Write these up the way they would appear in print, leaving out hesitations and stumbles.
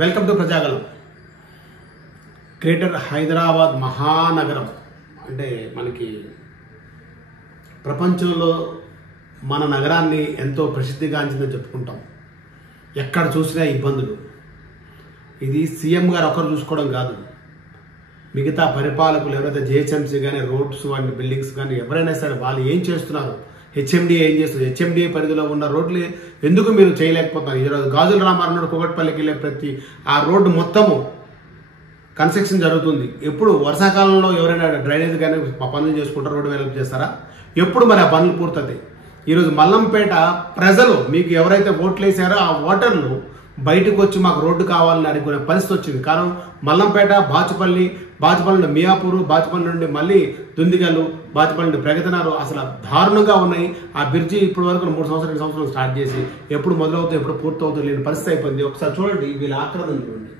Welcome to Prajagalam. Greater Hyderabad మహానగరం అంటే మనకి ప్రపంచంలో మన నగరాన్ని ఎంతో ప్రసిద్ధిగాంచిందని చెప్పుకుంటాం. ఎక్కడ చూసినా ఇబ్బందులు. ఇది సీఎం గారు ఒకరు చూసుకోవడం కాదు, మిగతా పరిపాలకులు ఎవరైతే జిహెచ్ఎంసీ కానీ రోడ్స్ కానీ బిల్డింగ్స్ కానీ ఎవరైనా సరే వాళ్ళు ఏం చేస్తున్నారు, హెచ్ఎండిఏ ఏం చేస్తుంది, హెచ్ఎండిఏ పరిధిలో ఉన్న రోడ్లు ఎందుకు మీరు చేయలేకపోతున్నారు? ఈరోజు గాజుల రామారావు నుండి కూకట్పల్లికి వెళ్ళే ప్రతి ఆ రోడ్డు మొత్తము కన్స్ట్రక్షన్ జరుగుతుంది. ఎప్పుడు వర్షాకాలంలో ఎవరైనా డ్రైనేజ్ కానీ పనులు చేసుకుంటారు, రోడ్డు డెవలప్ చేస్తారా? ఎప్పుడు మరి ఆ పనులు పూర్తవుతాయి? ఈరోజు మల్లంపేట ప్రజలు మీకు ఎవరైతే ఓట్లు వేసారో ఆ ఓటర్లు బయటకు వచ్చి మాకు రోడ్డు కావాలని అడుగునే పరిస్థితి వచ్చింది. కారణం మల్లంపేట, బాచుపల్లి నుండి మియాపూరు, బాచుపల్లి నుండి మళ్ళీ దుందిగలు, బాచుపల్లి నుండి ప్రగతినారు అసలు దారుణంగా ఉన్నాయి. ఆ బ్రిడ్జి ఇప్పటి వరకు 3 సంవత్సరాలు స్టార్ట్ చేసి ఎప్పుడు మొదలవుతుందో ఎప్పుడు పూర్తవుతుందో లేని పరిస్థితి అయిపోయింది. ఒకసారి చూడండి వీళ్ళ ఆక్రమణ చూడండి.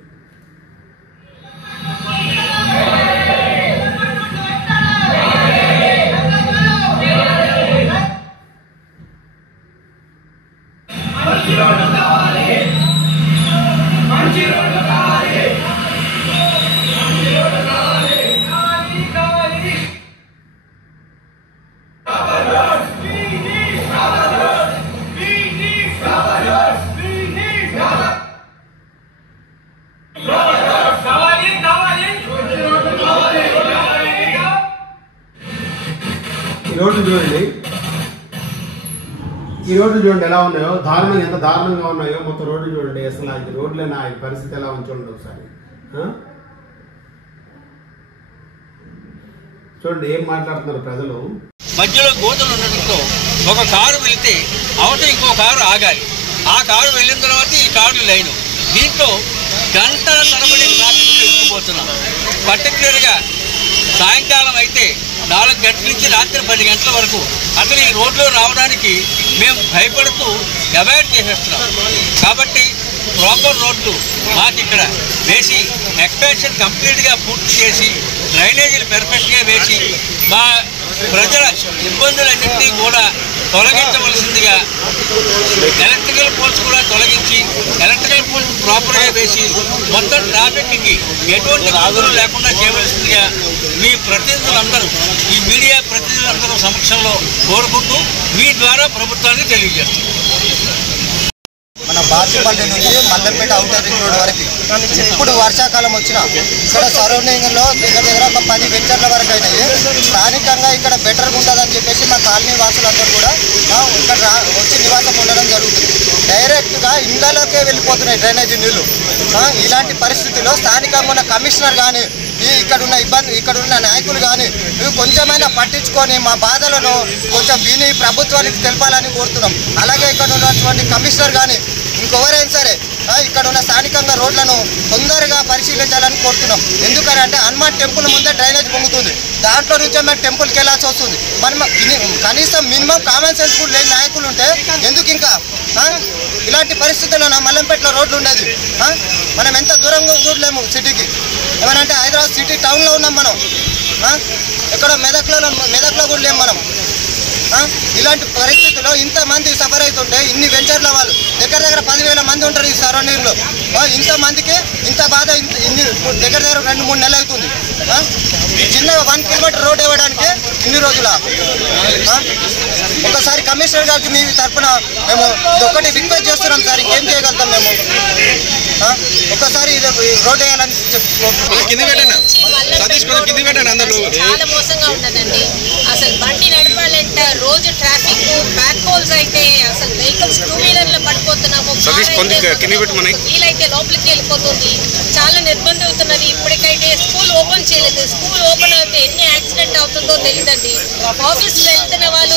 ఈ రోడ్లు చూడండి ఎలా ఉన్నాయో, ఎంత దారుణంగా ఉన్నాయో. మొత్తం రోడ్లు చూడండి, అసలు ఈ రోడ్లేనా, ఈ పరిస్థితి ఎలా ఉంది చూడండి ఒకసారి. చూడండి ఏం మాట్లాడుతున్నారు ప్రజలు. మధ్యలో గోతులు ఉండడంతో ఒక కారు వెళితే అవతల ఇంకో కారు ఆగాలి. ఆ కారు వెళ్ళిన తర్వాత ఈ కారు లైను. దీంతో గంటల తరబడి ట్రాఫిక్ ఎక్కుపోతున్నాం. పర్టికులర్గా సాయంకాలం అయితే 4 గంటల నుంచి రాత్రి 10 గంటల వరకు అసలు ఈ రోడ్లో రావడానికి మేము భయపడుతూ అవాయిడ్ చేసేస్తున్నాం. కాబట్టి ప్రాపర్ రోడ్లు మాకు ఇక్కడ వేసి ఎక్స్పెన్షన్ కంప్లీట్గా పూర్తి చేసి డ్రైనేజీలు పెర్ఫెక్ట్గా వేసి మా ప్రజల ఇబ్బందులన్నింటినీ కూడా తొలగించవలసిందిగా ఎలక్ట్రికల్ పోల్స్ కూడా తొలగించి ఎలక్ట్రికల్ పోల్స్ ప్రాపర్గా వేసి మొత్తం ట్రాఫిక్కి ఎటువంటి బాధలు లేకుండా చేయవలసిందిగా మీ ప్రతినిధులందరూ, ఈ మీడియా ప్రతినిధులందరూ సమక్షంలో కోరుకుంటూ మీ ద్వారా ప్రభుత్వానికి తెలియజేస్తున్నారు. మన బాచుపల్లి నుంచి మల్లంపేట ఔటర్ రింగ్ రోడ్ వరకు ఇప్పుడు వర్షాకాలం వచ్చినా ఇక్కడ సరౌండింగ్లో దగ్గర ఒక 10 వెంచర్ల వరకు అయినాయి. స్థానికంగా ఇక్కడ బెటర్గా ఉంటుందని చెప్పేసి మా కాలనీ వాసులందరూ కూడా ఇక్కడ వచ్చి నివాసం ఉండడం జరుగుతుంది. డైరెక్ట్గా ఇళ్లలోకే వెళ్ళిపోతున్నాయి డ్రైనేజీ నీళ్లు. ఇలాంటి పరిస్థితుల్లో స్థానికంగా ఉన్న కమిషనర్ కానీ ఇక్కడున్న నాయకులు కానీ ఇవి కొంచెమైనా పట్టించుకొని మా బాధలను కొంచెం విని ప్రభుత్వానికి తెలపాలని కోరుతున్నాం. అలాగే ఇక్కడ ఉన్నటువంటి కమిషనర్ కానీ ఇంకెవరైనా సరే ఇక్కడ ఉన్న స్థానికంగా రోడ్లను తొందరగా పరిశీలించాలని కోరుతున్నాం. ఎందుకంటే హనుమాన్ టెంపుల్ ముందే డ్రైనేజ్ పొంగుతుంది. దాంట్లో నుంచే మేము టెంపుల్కి వెళ్ళాల్సి వస్తుంది. మనం కనీసం మినిమం కామన్ సెన్స్ కూడా లేని నాయకులు ఉంటే ఎందుకు ఇంకా ఇలాంటి పరిస్థితుల్లో మల్లంపేటలో రోడ్లు ఉండేది. మనం ఎంత దూరంగా చూడలేము సిటీకి. ఏమనంటే హైదరాబాద్ సిటీ టౌన్లో ఉన్నాం మనం, ఎక్కడ మెదక్లో కూడా లేము మనం. ఇలాంటి పరిస్థితుల్లో ఇంతమంది సఫర్ అవుతుంటే ఇన్ని వెంచర్ల వాళ్ళు దగ్గర 10,000 మంది ఉంటారు ఈ సరౌండింగ్లో. ఇంతమందికి ఇంత బాధ దగ్గర 2-3 నెలలు అవుతుంది. చిన్నగా 1 కిలోమీటర్ రోడ్ ఇవ్వడానికి ఇన్ని రోజుల. ఒకసారి కమిషనర్ గారికి మీ తరఫున మేము ఒకటి రిక్వెస్ట్ చేస్తున్నాం సార్, ఇంకేం చేయగలుగుతాం మేము. ఒక్కసారి రోడ్ వేయాలని చాలా మోసంగా ఉన్నదండి. అసలు బండి నడపాలంటే రోజు ట్రాఫిక్, బ్యాక్ హోల్స్ అయితే అసలు వెహికల్స్ 2 వీలర్లో పడిపోతున్నాము. వీలైతే లోపలికి వెళ్ళిపోతుంది. చాలా నిర్బంధం అవుతున్నది. ఇప్పటికైతే స్కూల్ ఓపెన్ చేయలేదు. స్కూల్ ఓపెన్ అయితే ఎన్ని యాక్సిడెంట్ అవుతుందో తెలియదండి. ఆఫీస్ వెళ్తున్న వాళ్ళు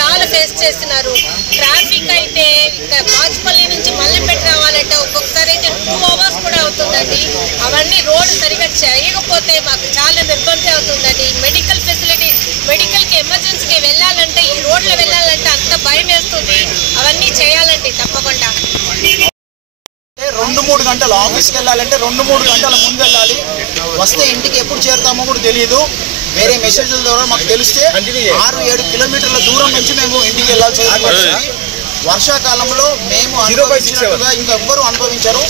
చాలా ఫేస్ చేస్తున్నారు. ట్రాఫిక్ అయితే బాచుపల్లి నుంచి మల్లంపేట రావాలంటే ఒక్కొక్కసారి అయితే 2 అవర్స్ కూడా అవుతుందండి. అవన్నీ రోడ్డు సరిగా చేయకపోతే మాకు చాలా నిర్బంధం అవుతుందండి. మెడికల్ ఎమర్జెన్సీకి వెళ్ళాలంటే ఈ రోడ్లో వెళ్ళాలంటే అంత భయం వేస్తుంది. అవన్నీ చేయాలండి తప్పకుండా. 2-3 గంటలు ఆఫీస్కి వెళ్ళాలంటే 2-3 గంటల ముందు వెళ్ళాలి. వస్తే ఇంటికి ఎప్పుడు చేరుతామో కూడా తెలియదు. వేరే మెసేజ్ల ద్వారా మాకు తెలిస్తే 6-7 కిలోమీటర్ల దూరం నుంచి మేము ఇంటికి వెళ్ళాల్సి వస్తుంది. వర్షాకాలంలో మేము అనుభవించినట్టుగా ఇంకా ఎవ్వరూ అనుభవించారు.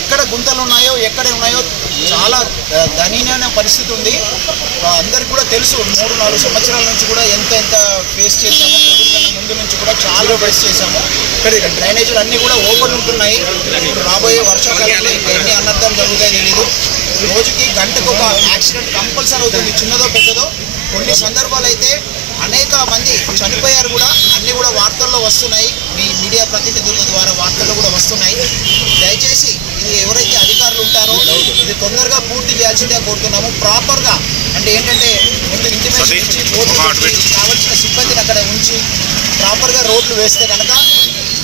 ఎక్కడ గుంతలు ఉన్నాయో ఎక్కడ ఉన్నాయో చాలా దయనీయమైన పరిస్థితి ఉంది. అందరికి కూడా తెలుసు 3-4 సంవత్సరాల నుంచి కూడా ఎంత ఫేస్ చేసాము. కోవిడ్ కన్నా ముందు నుంచి కూడా చాలా ఫేస్ చేసాము. డ్రైనేజీలు అన్నీ కూడా ఓపెన్ ఉంటున్నాయి. రాబోయే వర్షాకాలంలో ఇంకా ఎన్ని అనర్థాలు జరుగుతాయో తెలియదు. రోజుకి గంటకు ఒక యాక్సిడెంట్ కంపల్సరీ అవుతుంది, చిన్నదో పెద్దదో. కొన్ని సందర్భాలు అయితే అనేక మంది చనిపోయారు కూడా. అన్నీ కూడా వార్తల్లో వస్తున్నాయి, మీ మీడియా ప్రతినిధుల ద్వారా వార్తల్లో కూడా వస్తున్నాయి. దయచేసి ఇది ఎవరైతే అధికారులు ఉంటారో ఇది తొందరగా పూర్తి చేయాల్సిందే కోరుతున్నాము. ప్రాపర్గా అంటే ఏంటంటే ముందు ఇంటిమేషన్ ఇచ్చి కావాల్సిన సిబ్బందిని అక్కడ ఉంచి ప్రాపర్గా రోడ్లు వేస్తే కనుక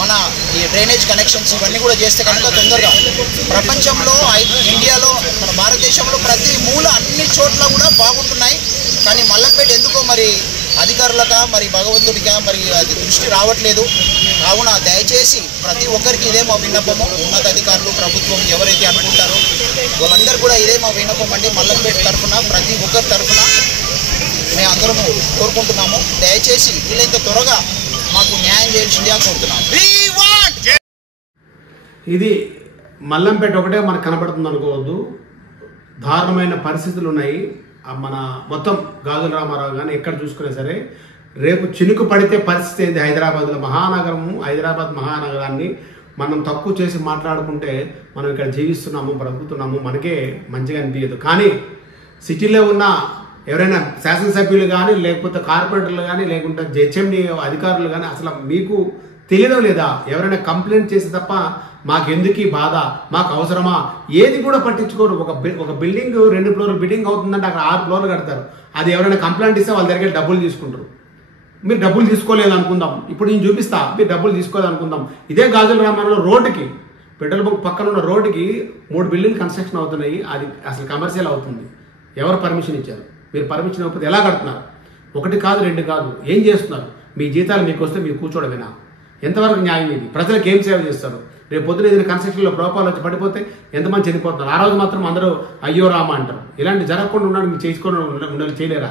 మన ఈ డ్రైనేజ్ కనెక్షన్స్ ఇవన్నీ కూడా చేస్తే కనుక తొందరగా ప్రపంచంలో ఇండియాలో మన భారతదేశంలో ప్రతి మూల అన్ని చోట్ల కూడా బాగుంటున్నాయి. కానీ మల్లంపేట ఎందుకో మరి అధికారులకా మరి భగవంతుడిగా మరి అది దృష్టి రావట్లేదు. కావున దయచేసి ప్రతి ఒక్కరికి ఇదే మా విన్నపము. ఉన్నతాధికారులు ప్రభుత్వం ఎవరైతే అనుకుంటారో వాళ్ళందరూ కూడా ఇదే మా విన్నపం అండి. మల్లంపేట తరఫున ప్రతి ఒక్కరి తరఫున మేము అందరము కోరుకుంటున్నాము. దయచేసి వీళ్ళంత త్వరగా మాకు న్యాయం చేయాల్సిందిగా కోరుతున్నాము. ఇది మల్లంపేట ఒకటే మనకు కనబడుతుంది అనుకోవద్దు. దారుణమైన పరిస్థితులు ఉన్నాయి. మన మొత్తం గాజుల రామారావు కానీ ఎక్కడ చూసుకున్నా సరే రేపు చినుకు పడితే పరిస్థితి ఏంది? హైదరాబాద్లో హైదరాబాద్ మహానగరాన్ని మనం తక్కువ చేసి మాట్లాడుకుంటే మనం ఇక్కడ జీవిస్తున్నాము, బ్రతుకుతున్నాము, మనకే మంచిగా అనిపించదు. కానీ సిటీలో ఉన్న ఎవరైనా శాసనసభ్యులు కానీ లేకపోతే కార్పొరేటర్లు కానీ లేకుంటే హెచ్ఎండి అధికారులు కానీ అసలు మీకు తెలియడం లేదా? ఎవరైనా కంప్లైంట్ చేస్తే తప్ప మాకెందుకు బాధ, మాకు అవసరమా, ఏది కూడా పట్టించుకోరు. ఒక బిల్డింగ్ 2 ఫ్లోర్ల బిల్డింగ్ అవుతుందంటే అక్కడ 6 ఫ్లోర్లు కడతారు. అది ఎవరైనా కంప్లైంట్ ఇస్తే వాళ్ళ దగ్గర డబ్బులు తీసుకుంటారు. మీరు డబ్బులు తీసుకోలేదు అనుకుందాం, ఇప్పుడు నేను చూపిస్తా, మీరు డబ్బులు తీసుకోలేదు అనుకుందాం. ఇదే గాజుల రామారావులో రోడ్డుకి పెట్రోల్ బంక్ పక్కన ఉన్న రోడ్డుకి 3 బిల్డింగ్ కన్స్ట్రక్షన్ అవుతున్నాయి. అది అసలు కమర్షియల్ అవుతుంది. ఎవరు పర్మిషన్ ఇచ్చారు? మీరు పర్మిషన్ ఇవ్వకపోతే ఎలా కడుతున్నారు? 1 కాదు 2 కాదు, ఏం చేస్తున్నారు? మీ జీతాలు మీకు వస్తే మీరు కూర్చోడమేనా? ఎంతవరకు న్యాయం ఇది? ప్రజలకు ఏం సేవ చేస్తారు? రేపు పొద్దున ఏదైనా కన్స్ట్రక్షన్లో లోపాలు వచ్చి పడిపోతే ఎంతమంది చనిపోతున్నారు? ఆ రోజు మాత్రం అందరూ అయ్యో రామ అంటారు. ఇలాంటి జరగకుండా ఉన్నాడు మీరు చేసుకొని చేయలేరా?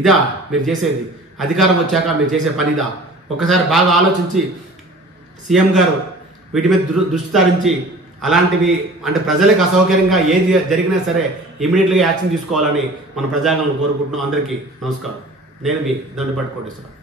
ఇదా మీరు చేసేది? అధికారం వచ్చాక మీరు చేసే పనిదా? ఒకసారి బాగా ఆలోచించి సీఎం గారు వీటి మీద దృష్టి సారించి అలాంటివి అంటే ప్రజలకు అసౌకర్యంగా ఏది జరిగినా సరే ఇమీడియట్గా యాక్షన్ తీసుకోవాలని మన ప్రజాగణం కోరుకుంటున్నాం. అందరికీ నమస్కారం. నేను మీ దండపాటి కోటేశ్వరరావు.